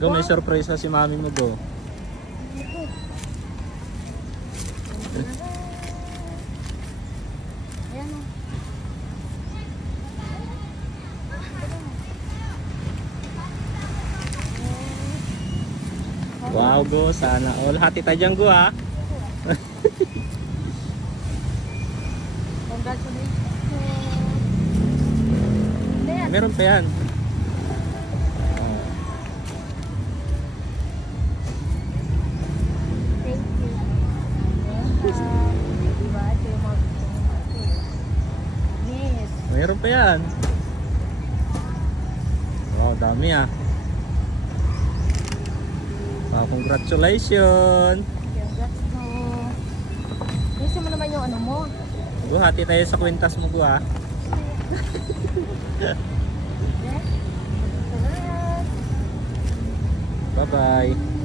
Go, may surprise na si mami mo, go. Ayan o. Wow, go. Sana all. Hati tayo dyan, go, ha. Congratulations. Ayan. Meron pa yan. Thank you. Diba? Ito yung mga gusto mo natin. Yes. Meron pa yan. Wow, dami, ah. Wow, congratulations. Congrats mo. Bilisan mo naman yung ano mo. Go, hati tayo sa kwintas mo, go, ha. Yes. Salamat. Bye-bye.